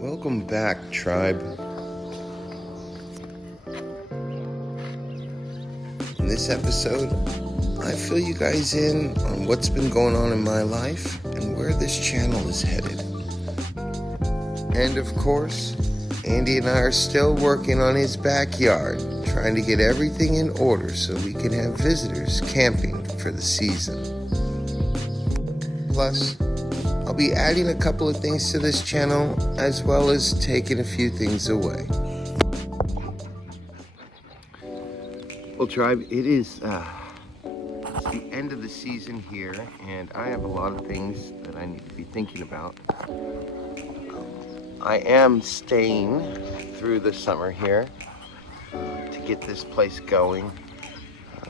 Welcome back, tribe. In this episode, I fill you guys in on what's been going on in my life and where this channel is headed. And of course, Andy and I are still working on his backyard, trying to get everything in order so we can have visitors camping for the season. Plus, I'll be adding a couple of things to this channel, as well as taking a few things away. Well, tribe, it is the end of the season here, and I have a lot of things that I need to be thinking about. I am staying through the summer here to get this place going.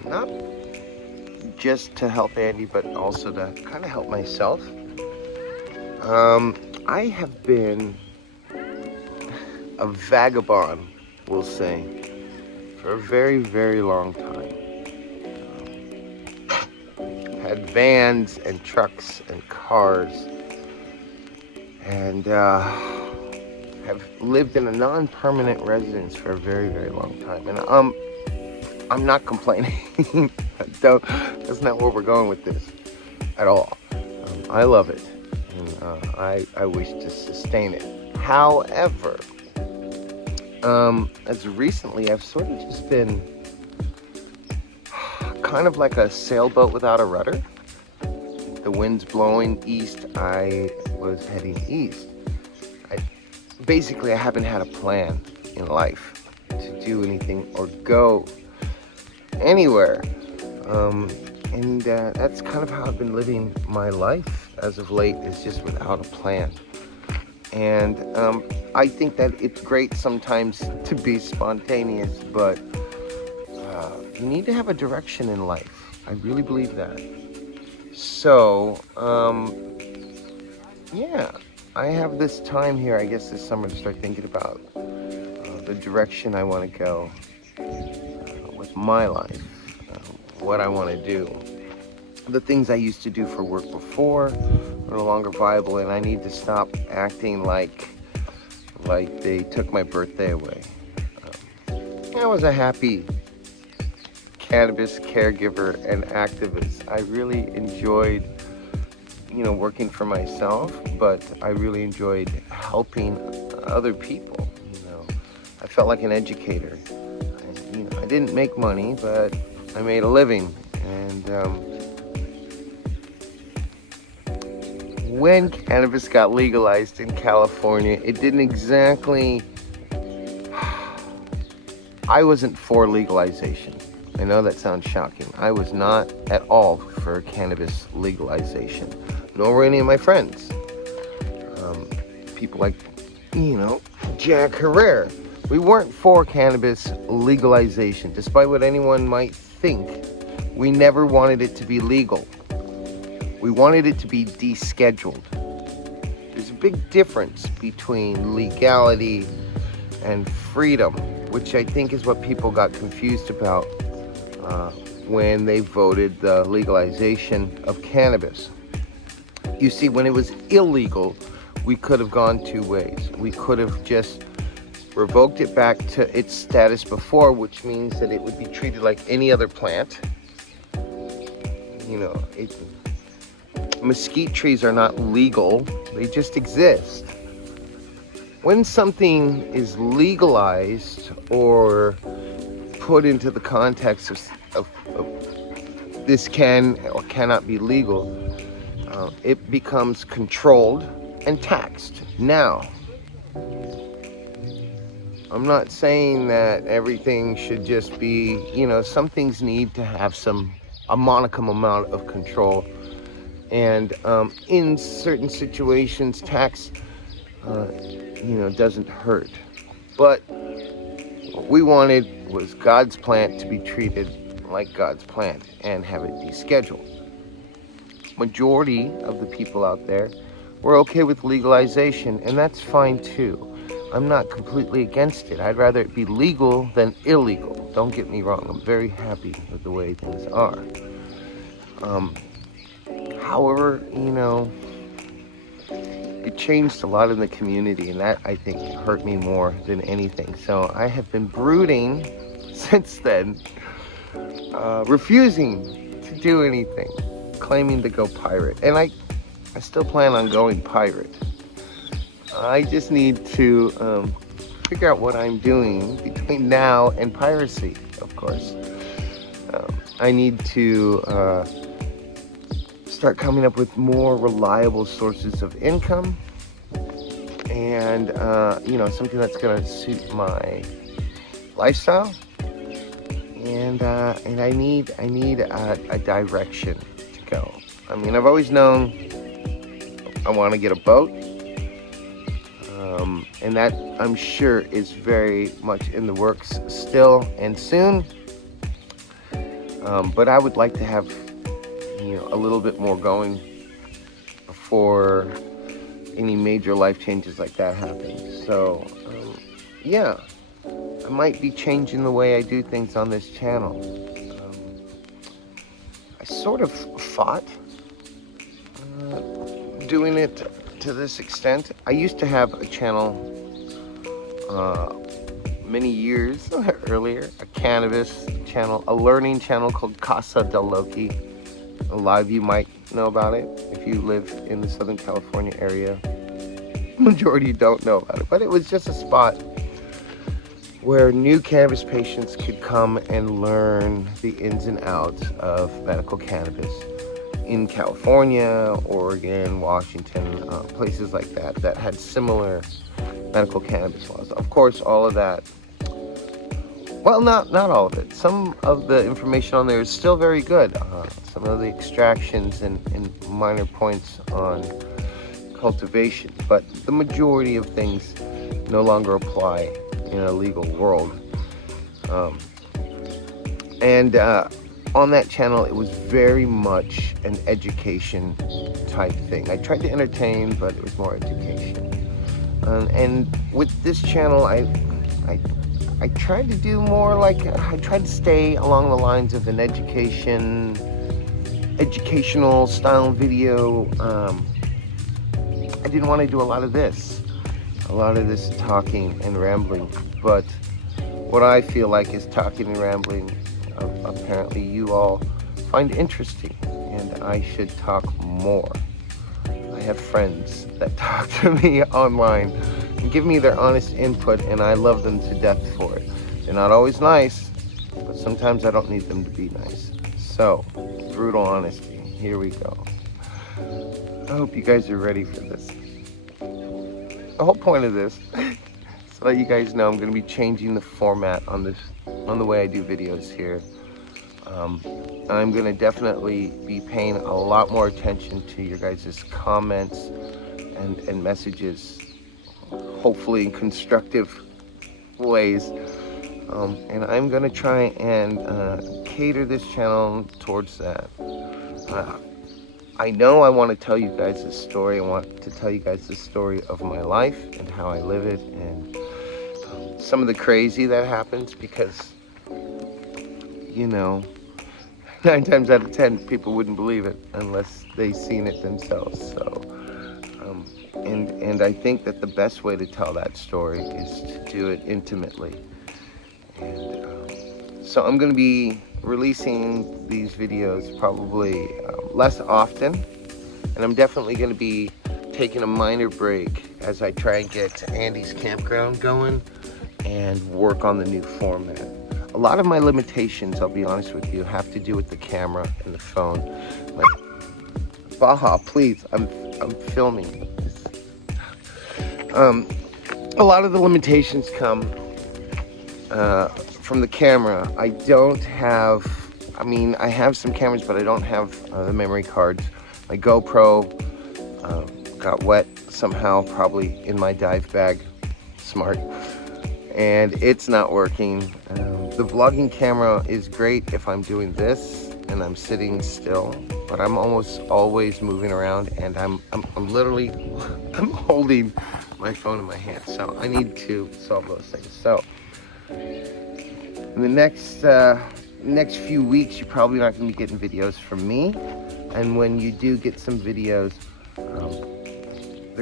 Not just to help Andy, but also to kind of help myself. I have been a vagabond, we'll say, for a very, very long time. Had vans and trucks and cars, and have lived in a non-permanent residence for a very, very long time. And I'm not complaining. That's not where we're going with this at all. I love it. I wish to sustain it. However, as recently, I've sort of just been kind of like a sailboat without a rudder. The wind's blowing east, I was heading east. Basically, I haven't had a plan in life to do anything or go anywhere. And that's kind of how I've been living my life as of late, is just without a plan. And I think that it's great sometimes to be spontaneous, but you need to have a direction in life. I really believe that. So, yeah, I have this time here, I guess this summer, to start thinking about the direction I want to go with my life, what I want to do. The things I used to do for work before are no longer viable, and I need to stop acting like they took my birthday away. I was a happy cannabis caregiver and activist. I really enjoyed, working for myself, but I really enjoyed helping other people. I felt like an educator. I didn't make money, but I made a living. And when cannabis got legalized in California, it didn't exactly... I wasn't for legalization. I know that sounds shocking. I was not at all for cannabis legalization, nor were any of my friends. People like, Jack Herrera. We weren't for cannabis legalization. Despite what anyone might think, we never wanted it to be legal. We wanted it to be descheduled. There's a big difference between legality and freedom, which I think is what people got confused about when they voted the legalization of cannabis. You see, when it was illegal, we could have gone two ways. We could have just revoked it back to its status before, which means that it would be treated like any other plant. Mesquite trees are not legal, they just exist. When something is legalized or put into the context of this can or cannot be legal, it becomes controlled and taxed. Now, I'm not saying that everything should just be, some things need to have a modicum amount of control. And in certain situations, tax, doesn't hurt. But what we wanted was God's plant to be treated like God's plant and have it descheduled. Majority of the people out there were okay with legalization, and that's fine too. I'm not completely against it. I'd rather it be legal than illegal. Don't get me wrong. I'm very happy with the way things are. However, it changed a lot in the community, and that, I think, hurt me more than anything. So I have been brooding since then, refusing to do anything, claiming to go pirate. And I still plan on going pirate. I just need to figure out what I'm doing between now and piracy, of course. I need to start coming up with more reliable sources of income, and you know, something that's going to suit my lifestyle. And I need a direction to go. I mean, I've always known I want to get a boat, and that, I'm sure, is very much in the works still and soon. But I would like to have, you know, a little bit more going before any major life changes like that happen. So yeah, I might be changing the way I do things on this channel. I sort of fought doing it to this extent. I used to have a channel many years earlier, a cannabis channel, a learning channel called Casa del Loki. A lot of you might know about it if you live in the Southern California area. Majority don't know about it, but it was just a spot where new cannabis patients could come and learn the ins and outs of medical cannabis in California, Oregon, Washington, places like that that had similar medical cannabis laws. Of course, all of that, well, not all of it. Some of the information on there is still very good. Some of the extractions and minor points on cultivation, but the majority of things no longer apply in a legal world. On that channel, it was very much an education type thing. I tried to entertain, but it was more education. And with this channel, I tried to do more like, I tried to stay along the lines of an educational style video. I didn't want to do a lot of this talking and rambling, but what I feel like is talking and rambling, apparently you all find interesting, and I should talk more. I have friends that talk to me online and give me their honest input, and I love them to death for it. They're not always nice, but sometimes I don't need them to be nice. So, brutal honesty, here we go. I hope you guys are ready for this. The whole point of this is to let you guys know I'm going to be changing the format on the way I do videos here. I'm going to definitely be paying a lot more attention to your guys' comments and messages, hopefully in constructive ways. And I'm going to try and cater this channel towards that. I know I want to tell you guys this story. I want to tell you guys the story of my life and how I live it, and some of the crazy that happens, because, you know, 9 times out of 10 people wouldn't believe it unless they seen it themselves. So and I think that the best way to tell that story is to do it intimately. And so I'm going to be releasing these videos probably less often, and I'm definitely going to be taking a minor break as I try and get Andy's Campground going and work on the new format. A lot of my limitations, I'll be honest with you, have to do with the camera and the phone. Like, Baja, please, I'm filming. A lot of the limitations come from the camera. I don't have, I mean, I have some cameras, but I don't have the memory cards. My GoPro got wet somehow, probably in my dive bag. Smart. And it's not working. The vlogging camera is great if I'm doing this and I'm sitting still, but I'm almost always moving around, and I'm literally holding my phone in my hand. So I need to solve those things. So in the next few weeks, you're probably not going to be getting videos from me, and when you do get some videos,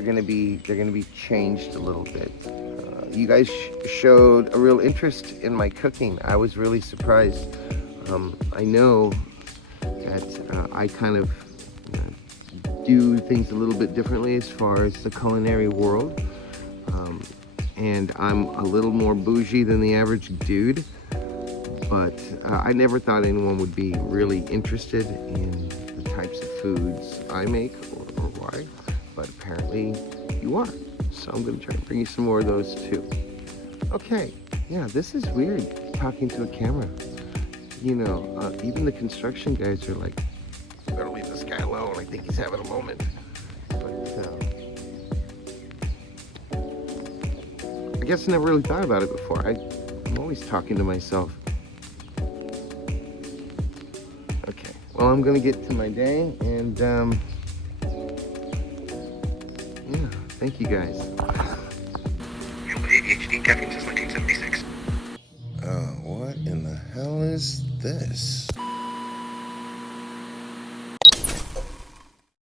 they're gonna be changed a little bit. You guys showed a real interest in my cooking. I was really surprised. I know that I kind of do things a little bit differently as far as the culinary world, and I'm a little more bougie than the average dude, but I never thought anyone would be really interested in the types of foods I make or why, but apparently you are. So I'm gonna try to bring you some more of those too. Okay, yeah, this is weird, talking to a camera. You know, even the construction guys are like, better leave this guy alone, I think he's having a moment. But I guess I never really thought about it before. I'm always talking to myself. Okay, well, I'm gonna get to my day, and yeah, thank you guys. ADHD, caffeine says 1976. What in the hell is this?